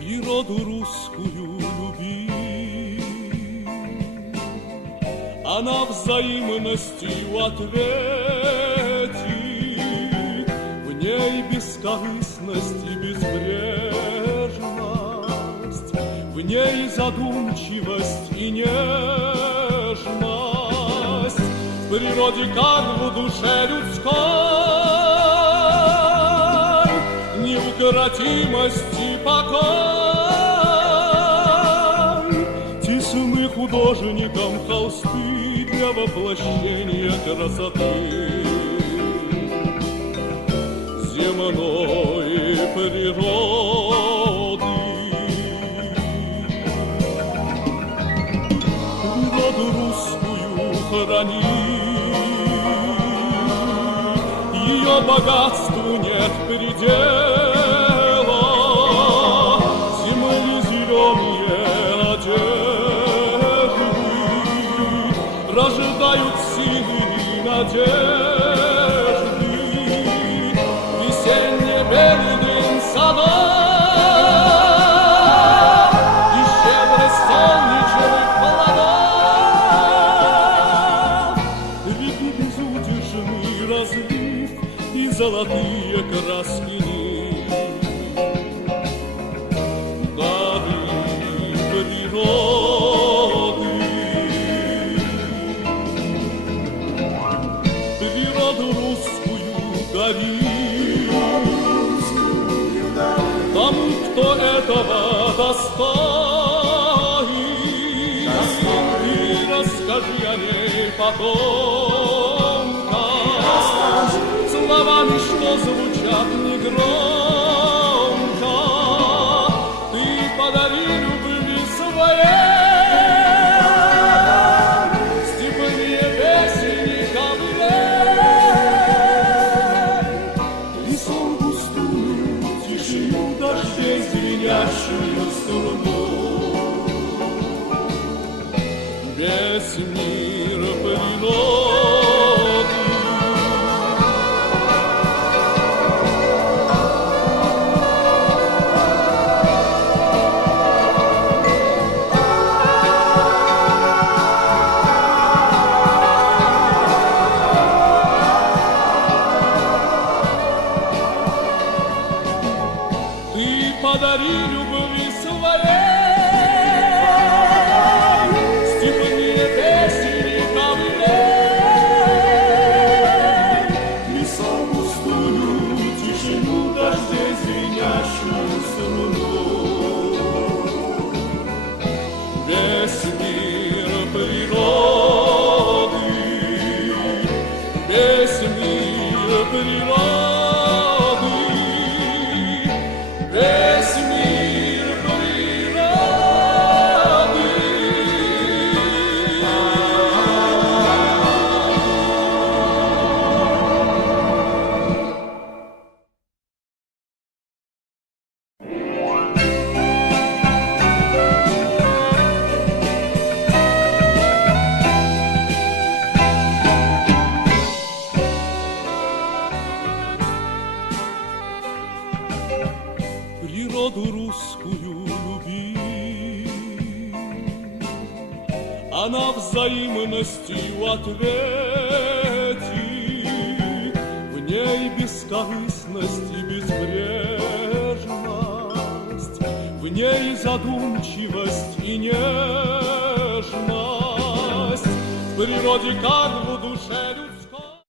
природу русскую люби. Она взаимностью ответит, в ней бескорыстность и безбрежность, в ней задумчивость и нежность, в природе, как в душе людской, неукротимость и покой. Тесны художникам холсты для воплощения красоты земной природы. Природу русскую храни, ее богатству нет предела, земли зеленые одежды рождают силы и надежды. Весенне-белым садом и щедрость солнечных плодов, реки безудержный разлив и золотые краски нив, дары природы. Природу русскую дари тому, кто этого достоин, и расскажи о ней потомкам словами, что звучат негромко. Ты подари любви своей степные песни ковылей, лесом густую тишину дождей звенящую струну. Весь мир природы. Ты подари любви своей степные песни ковылей, лесом густую тишину дождей звенящую струну. Весь мир природы, весь мир природы. Весь мир природы. Природу русскую люби, она взаимностью ответит, в ней бескорыстность и безбрежность, в ней задумчивость и нежность, в природе, как в душе людской.